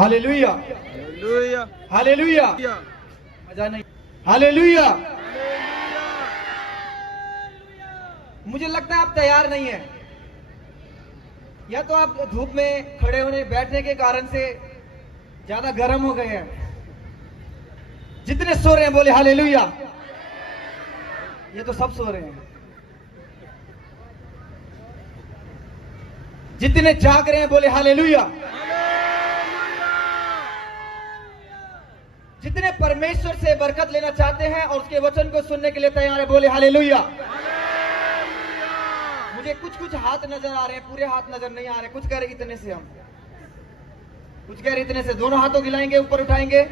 Hallelujah, hallelujah, hallelujah, मजा नहीं, hallelujah. मुझे लगता है आप तैयार नहीं है, या तो आप धूप में खड़े होने बैठने के कारण से ज्यादा गर्म हो गए हैं। जितने सो रहे हैं बोले हालेलुया। ये तो सब सो रहे हैं। जितने जाग रहे हैं बोले हालेलुया। जितने परमेश्वर से बरकत लेना चाहते हैं और उसके वचन को सुनने के लिए तैयार है बोले हालेलुया। मुझे कुछ हाथ नजर आ रहे हैं, पूरे हाथ नजर नहीं आ रहे। कुछ कह रहे इतने से, हम कुछ कह रहे इतने से। दोनों हाथों हिलाएंगे, ऊपर उठाएंगे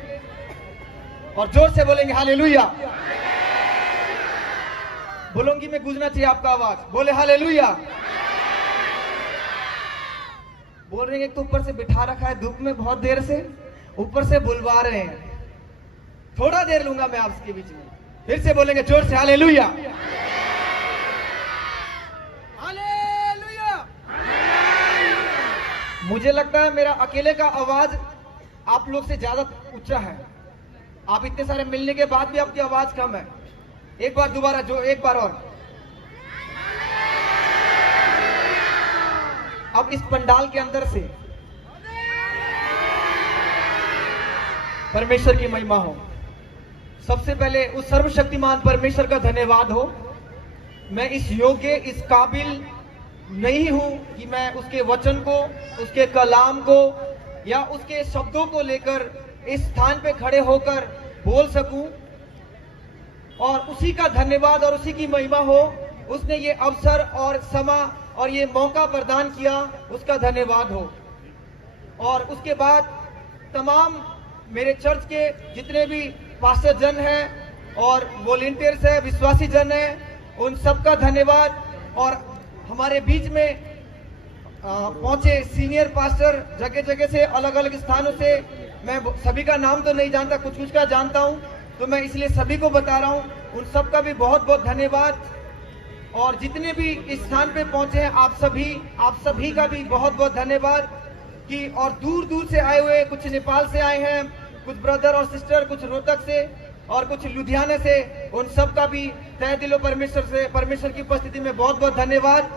और जोर से बोलेंगे हालेलुया। बोलूंगी मैं, गूंजना चाहिए आपका आवाज, बोले हालेलुया। बोल रहे हैं, एक तो ऊपर से बिठा रखा है धूप में बहुत देर से, ऊपर से बुलवा रहे हैं। थोड़ा देर लूंगा मैं आपके बीच में, फिर से बोलेंगे जोर से हालेलुया, हालेलुया। मुझे लगता है मेरा अकेले का आवाज आप लोग से ज्यादा ऊंचा है। आप इतने सारे मिलने के बाद भी आपकी आवाज कम है। एक बार दोबारा, जो एक बार और। अब इस पंडाल के अंदर से परमेश्वर की महिमा हो। सबसे पहले उस सर्वशक्तिमान परमेश्वर का धन्यवाद हो। मैं इस योग्य, इस काबिल नहीं हूं कि मैं उसके वचन को, उसके कलाम को या उसके शब्दों को लेकर इस स्थान पे खड़े होकर बोल सकूं। और उसी का धन्यवाद और उसी की महिमा हो। उसने ये अवसर और समा और ये मौका प्रदान किया, उसका धन्यवाद हो। और उसके बाद तमाम मेरे चर्च के जितने भी पास्टर जन हैं और वॉलेंटियर्स हैं, विश्वासी जन हैं, उन सबका धन्यवाद। और हमारे बीच में पहुंचे सीनियर पास्टर जगह जगह से, अलग अलग स्थानों से, मैं सभी का नाम तो नहीं जानता, कुछ का जानता हूं, तो मैं इसलिए सभी को बता रहा हूं। उन सबका भी बहुत बहुत धन्यवाद। और जितने भी इस स्थान पे पहुंचे हैं, आप सभी का भी बहुत बहुत धन्यवाद। कि और दूर दूर से आए हुए, कुछ नेपाल से आए हैं, कुछ ब्रदर और सिस्टर, कुछ रोहतक से और कुछ लुधियाना से, उन सब का भी तहे दिलों परमेश्वर की उपस्थिति में बहुत बहुत धन्यवाद।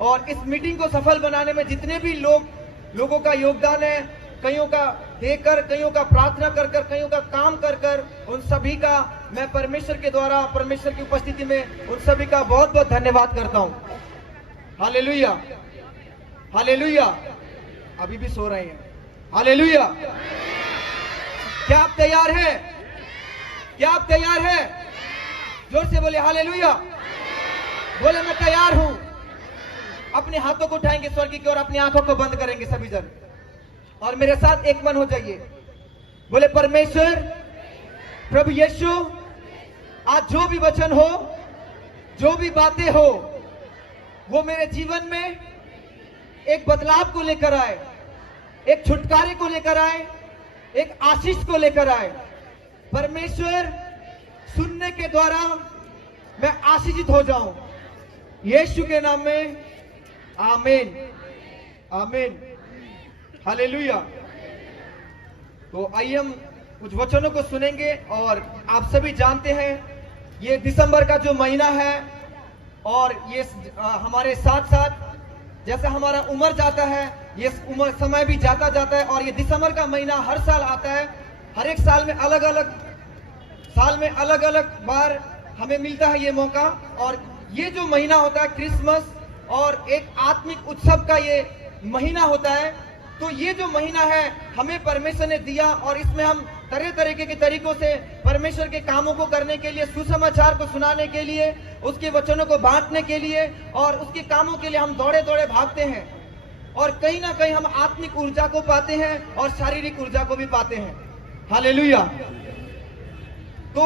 और इस मीटिंग को सफल बनाने में जितने भी लोगों का योगदान है, कईयों का देकर, कईयों का प्रार्थना कर कर, कईयों का काम कर कर, उन सभी का मैं परमेश्वर के द्वारा, परमेश्वर की उपस्थिति में उन सभी का बहुत बहुत धन्यवाद करता हूं। Hallelujah, hallelujah. अभी भी सो रहे हैं। हालेलुया। क्या आप तैयार हैं? क्या आप तैयार हैं? जोर से बोले हालेलुया। बोले मैं तैयार हूं। अपने हाथों को उठाएंगे स्वर्ग की ओर, अपनी आंखों को बंद करेंगे सभी जन और मेरे साथ एक मन हो जाइए। बोले परमेश्वर, प्रभु यीशु, आज जो भी वचन हो, जो भी बातें हो, वो मेरे जीवन में एक बदलाव को लेकर आए, एक छुटकारे को लेकर आए, एक आशीष को लेकर आए। परमेश्वर, सुनने के द्वारा मैं आशीषित हो जाऊं, यीशु के नाम में, आमीन, आमीन, हालेलुया। तो आइए हम कुछ वचनों को सुनेंगे। और आप सभी जानते हैं ये दिसंबर का जो महीना है, और ये हमारे साथ साथ जैसा हमारा उम्र जाता है, ये उम्र समय भी जाता जाता है। और ये दिसंबर का महीना हर साल आता है। हर एक साल में अलग अलग बार हमें मिलता है ये मौका। और ये जो महीना होता है क्रिसमस और एक आत्मिक उत्सव का ये महीना होता है। तो ये जो महीना है हमें परमेश्वर ने दिया, और इसमें हम तरह तरीके के तरीकों से परमेश्वर के कामों को करने के लिए, सुसमाचार को सुनाने के लिए, उसके वचनों को बांटने के लिए और उसके कामों के लिए हम दौड़े दौड़े भागते हैं। और कहीं ना कहीं हम आत्मिक ऊर्जा को पाते हैं और शारीरिक ऊर्जा को भी पाते हैं। हालेलुया। तो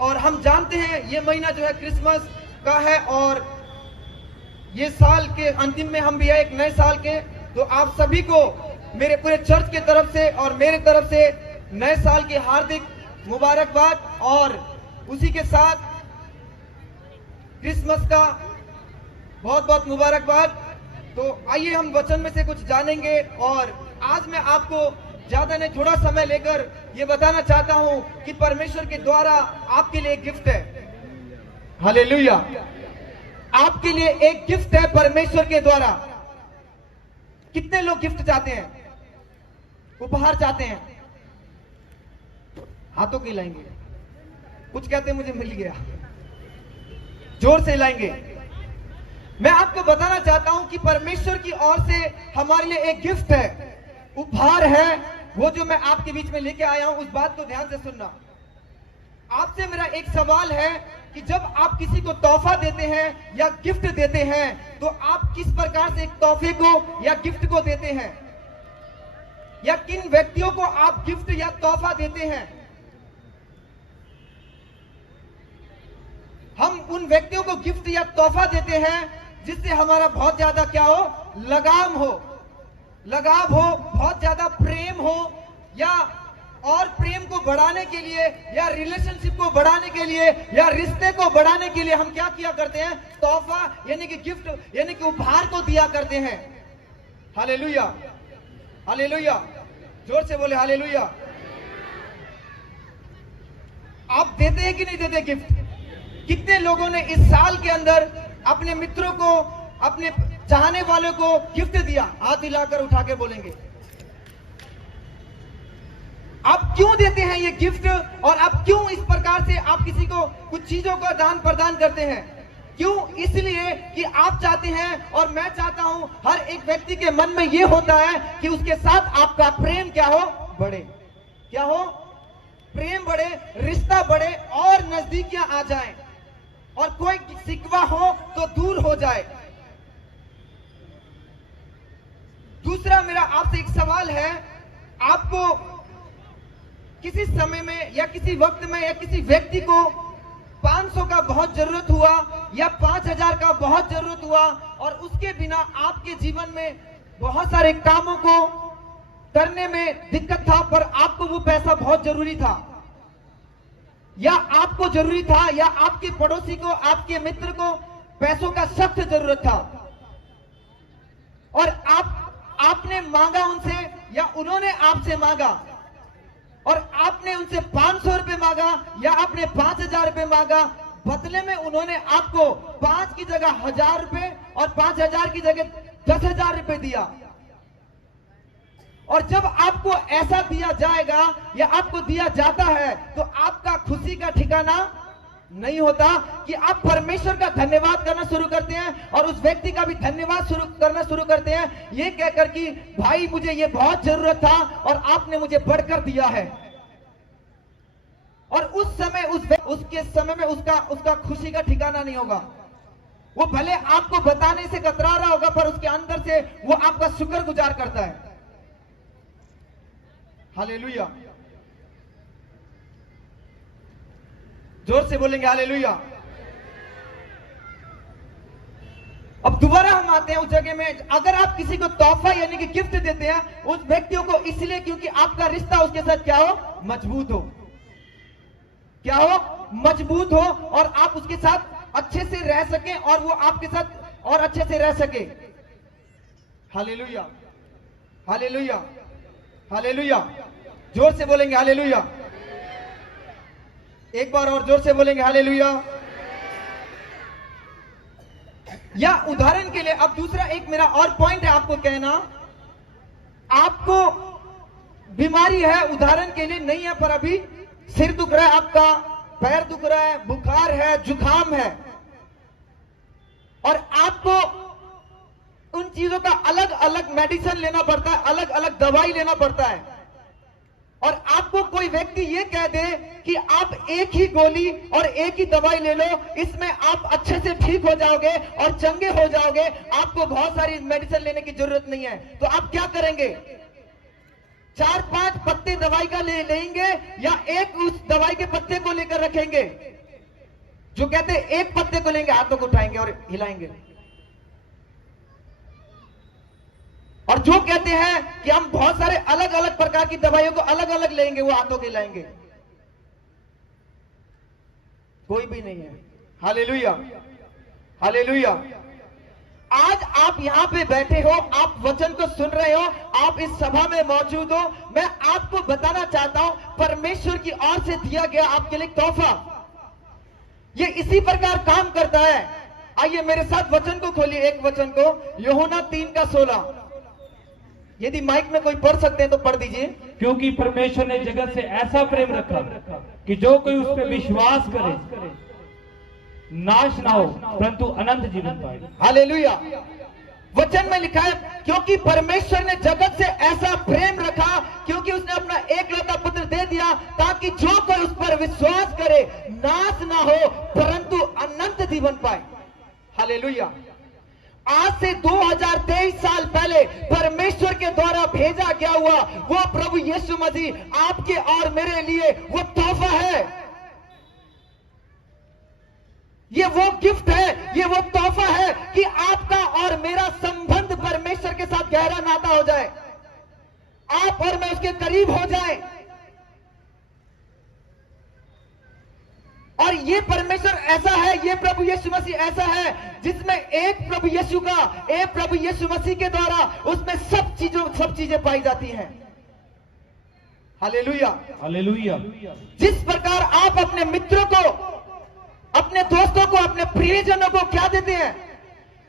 और हम जानते हैं ये महीना जो है क्रिसमस का है, और ये साल के अंतिम में हम भी है, एक नए साल के। तो आप सभी को मेरे पूरे चर्च के तरफ से और मेरे तरफ से नए साल की हार्दिक मुबारकबाद, और उसी के साथ क्रिसमस का बहुत बहुत मुबारकबाद। तो आइए हम वचन में से कुछ जानेंगे और आज मैं आपको ज्यादा नहीं, थोड़ा समय लेकर ये बताना चाहता हूं कि परमेश्वर के द्वारा आपके लिए एक गिफ्ट है। हालेलुया। आपके लिए एक गिफ्ट है परमेश्वर के द्वारा। कितने लोग गिफ्ट चाहते हैं, उपहार चाहते हैं? हाथों के हिलाएंगे। कुछ कहते हैं मुझे मिल गया, जोर से हिलाएंगे। मैं आपको बताना चाहता हूं कि परमेश्वर की ओर से हमारे लिए एक गिफ्ट है, उपहार है, वो जो मैं आपके बीच में लेके आया हूं। उस बात को ध्यान से सुनना। आपसे मेरा एक सवाल है कि जब आप किसी को तोहफा देते हैं या गिफ्ट देते हैं तो आप किस प्रकार से एक तोहफे को या गिफ्ट को देते हैं, या किन व्यक्तियों को आप गिफ्ट या तोहफा देते हैं? हम उन व्यक्तियों को गिफ्ट या तोहफा देते हैं जिससे हमारा बहुत ज्यादा क्या हो, लगाव हो, बहुत ज्यादा प्रेम हो, या और प्रेम को बढ़ाने के लिए या रिलेशनशिप को बढ़ाने के लिए या रिश्ते को बढ़ाने के लिए हम क्या किया करते हैं? तोहफा यानी कि गिफ्ट यानी कि उपहार को दिया करते हैं। हालेलुया, हालेलुया, जोर से बोले हालेलुया। आप देते हैं कि नहीं देते गिफ्ट? कितने लोगों ने इस साल के अंदर अपने मित्रों को, अपने चाहने वालों को गिफ्ट दिया? हाथ हिलाकर उठा के बोलेंगे। आप क्यों देते हैं ये गिफ्ट, और आप क्यों इस प्रकार से आप किसी को कुछ चीजों का दान प्रदान करते हैं? क्यों? इसलिए कि आप चाहते हैं और मैं चाहता हूं, हर एक व्यक्ति के मन में यह होता है कि उसके साथ आपका प्रेम क्या हो, बढ़े। क्या हो? प्रेम बढ़े, रिश्ता बढ़े और नजदीकियां आ जाएं, और कोई शिकवा हो तो दूर हो जाए। दूसरा मेरा आपसे एक सवाल है, आपको किसी समय में या किसी वक्त में या किसी व्यक्ति को 500 का बहुत जरूरत हुआ या 5000 का बहुत जरूरत हुआ, और उसके बिना आपके जीवन में बहुत सारे कामों को करने में दिक्कत था, पर आपको वो पैसा बहुत जरूरी था, या आपको जरूरी था, या आपके पड़ोसी को, आपके मित्र को पैसों का सख्त जरूरत था, और आपने मांगा उनसे या उन्होंने आपसे मांगा, और आपने उनसे 500 रुपए मांगा या आपने 5000 रुपए मांगा, बदले में उन्होंने आपको 5 की जगह 1000 रुपए और 5000 की जगह 10,000 रुपए दिया। और जब आपको ऐसा दिया जाएगा या आपको दिया जाता है तो आपका खुशी का ठिकाना नहीं होता कि आप परमेश्वर का धन्यवाद करना शुरू करते हैं और उस व्यक्ति का भी धन्यवाद करना शुरू करते हैं, ये कहकर कि भाई मुझे ये बहुत जरूरत था और आपने मुझे बढ़कर दिया है। और उस समय उसके समय में उसका खुशी का ठिकाना नहीं होगा। वो भले आपको बताने से कतरा रहा होगा, पर उसके अंदर से वो आपका शुक्रगुजार करता है। हालेलुया, जोर से बोलेंगे हालेलुया। अब दोबारा हम आते हैं उस जगह में, अगर आप किसी को तोहफा यानी कि गिफ्ट देते हैं उस व्यक्तियों को, इसलिए क्योंकि आपका रिश्ता उसके साथ क्या हो, मजबूत हो। क्या हो? मजबूत हो, और आप उसके साथ अच्छे से रह सकें और वो आपके साथ और अच्छे से रह सके। हालेलुया, हालेलुया, हालेलुया, जोर से बोलेंगे हालेलुया। एक बार और जोर से बोलेंगे हालेलुया। या उदाहरण के लिए अब दूसरा एक मेरा और पॉइंट है आपको कहना, आपको बीमारी है, उदाहरण के लिए नहीं है, पर अभी सिर दुख रहा है, आपका पैर दुख रहा है, बुखार है, जुकाम है, और आपको उन चीजों का अलग अलग मेडिसिन लेना पड़ता है, अलग अलग दवाई लेना पड़ता है। और आपको कोई व्यक्ति ये कह दे कि आप एक ही गोली और एक ही दवाई ले लो, इसमें आप अच्छे से ठीक हो जाओगे और चंगे हो जाओगे, आपको बहुत सारी मेडिसिन लेने की जरूरत नहीं है, तो आप क्या करेंगे? 4-5 पत्ते दवाई का लेंगे या एक उस दवाई के पत्ते को लेकर रखेंगे? जो कहते हैं एक पत्ते को लेंगे, हाथों को उठाएंगे और हिलाएंगे, और जो कहते हैं कि हम बहुत सारे अलग अलग प्रकार की दवाइयों को अलग अलग लेंगे, वो हाथों के लाएंगे। कोई भी नहीं है। Hallelujah, hallelujah. आज आप यहाँ पे बैठे हो, आप वचन को सुन रहे हो, आप इस सभा में मौजूद हो, मैं आपको बताना चाहता हूं परमेश्वर की ओर से दिया गया आपके लिए तोहफा ये इसी प्रकार काम करता है। आइए मेरे साथ वचन को खोलिए, एक वचन को, यूहन्ना 3:16। यदि माइक में कोई पढ़ सकते हैं तो पढ़ दीजिए। क्योंकि परमेश्वर ने जगत से ऐसा प्रेम रखा कि जो कोई उस पर विश्वास करे नाश ना हो परंतु अनंत जीवन पाए। हालेलुया। वचन में लिखा है क्योंकि परमेश्वर ने जगत से ऐसा प्रेम रखा, क्योंकि उसने अपना एकलौता पुत्र दे दिया ताकि जो कोई उस पर विश्वास करे नाश ना हो परंतु अनंत जीवन पाए। हालेलुया। आज से 2023 साल पहले परमेश्वर के द्वारा भेजा गया हुआ वो प्रभु यीशु मसीह आपके और मेरे लिए वो तोहफा है, ये वो गिफ्ट है, ये वो तोहफा है कि आपका और मेरा संबंध परमेश्वर के साथ गहरा नाता हो जाए, आप और मैं उसके करीब हो जाए। और ये परमेश्वर ऐसा है, ये प्रभु यीशु मसीह ऐसा है जिसमें एक प्रभु यीशु मसीह के द्वारा उसमें सब चीजें पाई जाती हैं। Hallelujah, hallelujah. जिस प्रकार आप अपने मित्रों को, अपने दोस्तों को, अपने प्रियजनों को क्या देते हैं?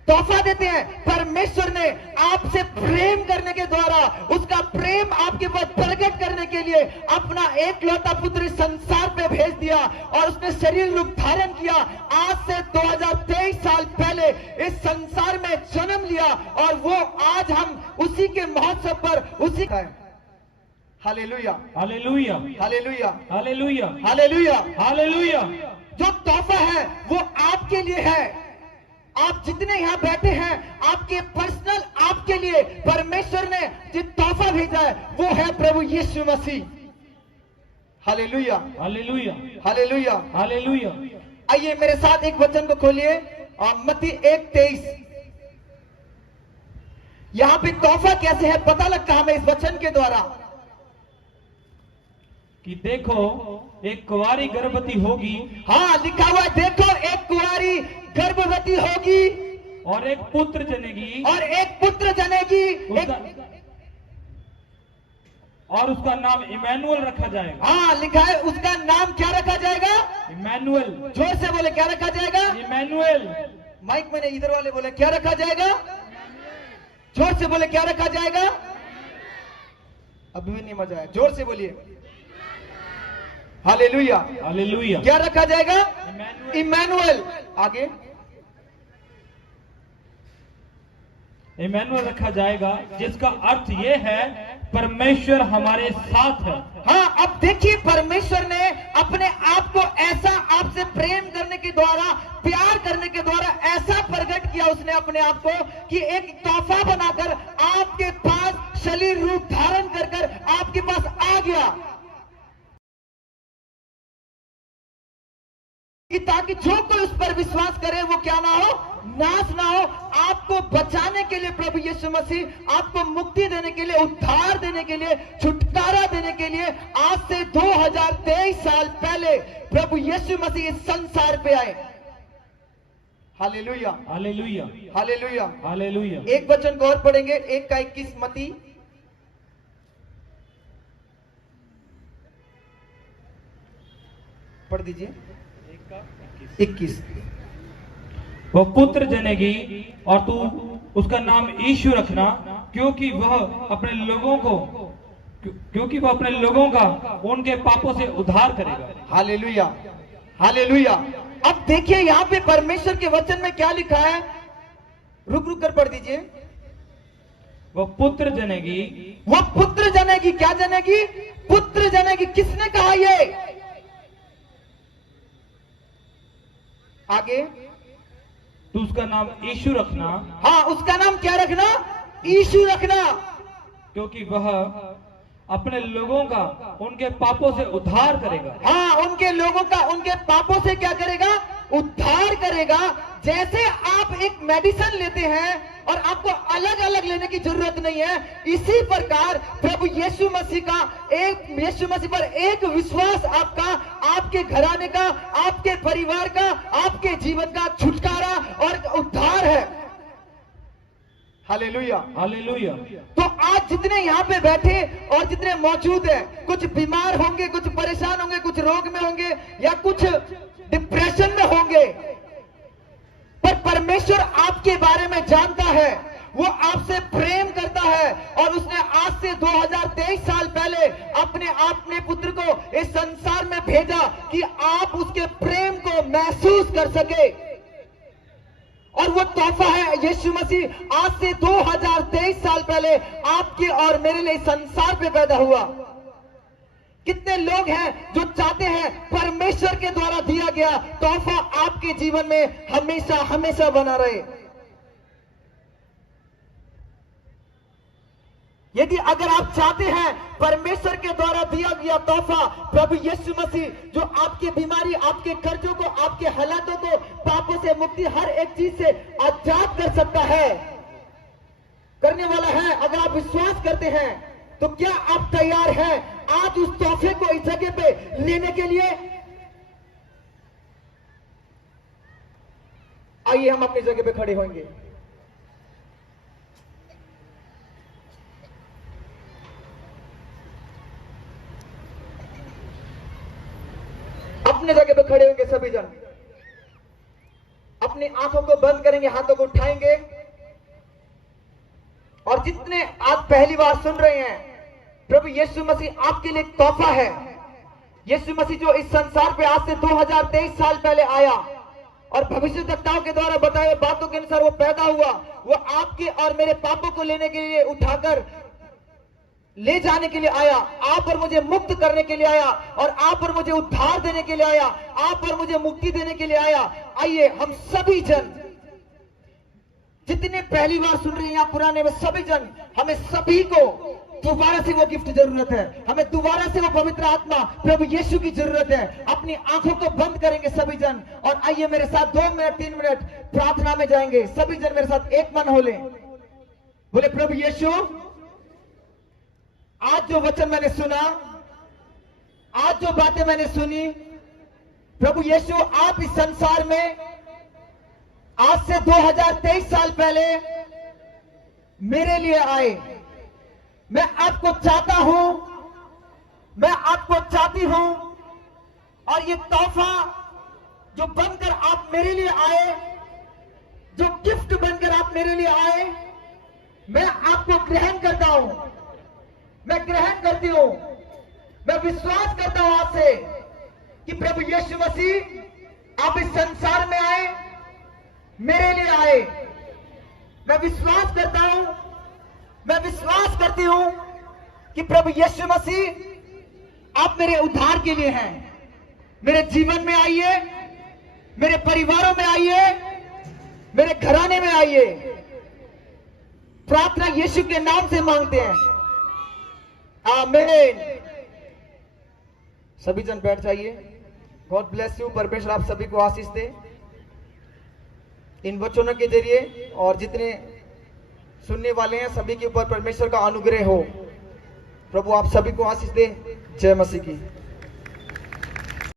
तोहफा देते हैं। परमेश्वर ने आपसे प्रेम करने के द्वारा, उसका प्रेम आपके पास प्रकट करने के लिए अपना एकलौता पुत्र संसार पे भेज दिया और उसने शरीर रूप धारण किया। आज से 2023 साल पहले इस संसार में जन्म लिया और वो आज हम उसी के महोत्सव पर उसी का है। Hallelujah, hallelujah, hallelujah, hallelujah, hallelujah, hallelujah. जो तोहफा है वो आपके लिए है। आप जितने यहां बैठे हैं, आपके पर्सनल, आपके लिए परमेश्वर ने जो तोहफा भेजा है वो है प्रभु Yeshu Masih. Hallelujah, hallelujah, hallelujah, hallelujah. आइए मेरे साथ एक वचन को खोलिए, मत्ती 1:23। यहां पे तोहफा कैसे है पता लगता हमें इस वचन के द्वारा कि देखो एक कुंवारी गर्भवती होगी। हाँ, लिखा हुआ है, देखो एक कुंवारी गर्भवती होगी और एक पुत्र जनेगी, और एक पुत्र जनेगी, और उसका नाम इमैनुअल रखा जाएगा। हाँ, लिखा है उसका नाम क्या रखा जाएगा? इमैनुअल। जोर से बोले, क्या रखा जाएगा? इमैनुअल। माइक मैंने इधर वाले बोले, क्या रखा जाएगा? जोर से बोले, क्या रखा जाएगा? अभी भी नहीं मजा आया, जोर से बोलिए। Hallelujah, hallelujah. क्या रखा जाएगा? इमैनुअल। आगे, इमैनुअल रखा जाएगा, जिसका अर्थ ये है परमेश्वर हमारे साथ है। हाँ, अब देखिए परमेश्वर ने अपने आप को ऐसा आपसे प्रेम करने के द्वारा, प्यार करने के द्वारा ऐसा प्रकट किया उसने अपने आप को कि एक तोहफा बनाकर आपके पास शरीर रूप धारण कर आपके पास आ गया, कि ताकि जो कोई उस पर विश्वास करे वो क्या ना हो, नाश ना हो। आपको बचाने के लिए प्रभु यीशु मसीह, आपको मुक्ति देने के लिए, उद्धार देने के लिए, छुटकारा देने के लिए आज से 2023 साल पहले प्रभु यीशु मसीह इस संसार पे आए। Hallelujah, hallelujah, hallelujah, hallelujah. एक वचन को और पढ़ेंगे, 1:21 मत्ती। पढ़ दीजिए। 21। वह पुत्र जनेगी और तू उसका नाम यीशु रखना, क्योंकि वह अपने लोगों का उनके पापों से उद्धार करेगा। Hallelujah, hallelujah. अब देखिए यहां पे परमेश्वर के वचन में क्या लिखा है, रुक कर पढ़ दीजिए। वह पुत्र जनेगी, वह पुत्र जनेगी। क्या जनेगी? पुत्र जनेगी। किसने कहा ये? आगे, तो उसका नाम यीशु रखना। हाँ, उसका नाम क्या रखना? यीशु रखना, क्योंकि वह अपने लोगों का उनके पापों से उद्धार करेगा। हाँ, उनके लोगों का उनके पापों से क्या करेगा? उद्धार करेगा। जैसे आप एक मेडिसिन लेते हैं और आपको अलग अलग लेने की जरूरत नहीं है, इसी प्रकार प्रभु यीशु मसीह पर एक विश्वास आपका, आपके घराने का, आपके परिवार का, आपके जीवन का छुटकारा और उद्धार है। हालेलुया। हालेलुया। तो आज जितने यहाँ पे बैठे और जितने मौजूद है, कुछ बीमार होंगे, कुछ परेशान होंगे, कुछ रोग में होंगे या कुछ डिप्रेशन में होंगे, पर परमेश्वर आपके बारे में जानता है, वो आपसे प्रेम करता है और उसने आज से 2023 साल पहले अपने पुत्र को इस संसार में भेजा कि आप उसके प्रेम को महसूस कर सके। और वो तोहफा है यीशु मसीह आज से 2023 साल पहले आपके और मेरे लिए संसार पे पैदा हुआ। कितने लोग हैं जो चाहते हैं परमेश्वर के द्वारा दिया गया तोहफा आपके जीवन में हमेशा हमेशा बना रहे। यदि अगर आप चाहते हैं परमेश्वर के द्वारा दिया गया तोहफा प्रभु यीशु मसीह, जो आपकी बीमारी, आपके कर्जों को, आपके हालातों को, पापों से मुक्ति, हर एक चीज से आजाद कर सकता है, करने वाला है, अगर आप विश्वास करते हैं तो क्या आप तैयार हैं आज उस तोहफे को इस जगह पे लेने के लिए? आइए हम अपनी जगह पे खड़े होंगे। अपने जगह पे खड़े होंगे सभी जन, अपनी आंखों को बंद करेंगे, हाथों को उठाएंगे और जितने आज पहली बार सुन रहे हैं, प्रभु यीशु मसीह आपके लिए एक तोहफा है। यीशु मसीह जो इस संसार पे आज से 2023 साल पहले आया और भविष्यवक्ताओं के द्वारा बताए बातों के अनुसार वो पैदा हुआ, वो आपके और मेरे पापों को लेने के लिए, उठाकर ले जाने के लिए आया, आप और मुझे मुक्त करने के लिए आया और आप और मुझे उद्धार देने के लिए आया, आप और मुझे मुक्ति देने के लिए आया। आइए हम सभी जन, जितने पहली बार सुन रहे हैं या पुराने में सभी जन, हमें सभी को दोबारा से वो गिफ्ट जरूरत है, हमें दोबारा से वो पवित्र आत्मा प्रभु यीशु की जरूरत है। अपनी आंखों को बंद करेंगे सभी जन और आइए मेरे साथ 2 मिनट 3 मिनट प्रार्थना में जाएंगे। सभी जन मेरे साथ एक मन हो लें, बोले प्रभु यीशु, आज जो वचन मैंने सुना, आज जो बातें मैंने सुनी, प्रभु यीशु आप इस संसार में आज से 2023 साल पहले मेरे लिए आए। मैं आपको चाहता हूं, मैं आपको चाहती हूं और ये तोहफा जो बनकर आप मेरे लिए आए, जो गिफ्ट बनकर आप मेरे लिए आए, मैं आपको ग्रहण करता हूं, मैं ग्रहण करती हूं, मैं विश्वास करता हूं आज से कि प्रभु यीशु मसीह आप इस संसार में आए, मेरे लिए आए। मैं विश्वास करता हूं, मैं विश्वास करती हूं कि प्रभु यीशु मसीह आप मेरे उद्धार के लिए हैं। मेरे जीवन में आइए, मेरे परिवारों में आइए, मेरे घराने में आइए। प्रार्थना यीशु के नाम से मांगते हैं, आमीन। सभी जन बैठ जाइए। God bless you. परमेश्वर आप सभी को आशीष दे इन वचनों के जरिए, और जितने सुनने वाले हैं सभी के ऊपर परमेश्वर का अनुग्रह हो। प्रभु आप सभी को आशीष दे। जय मसीह की।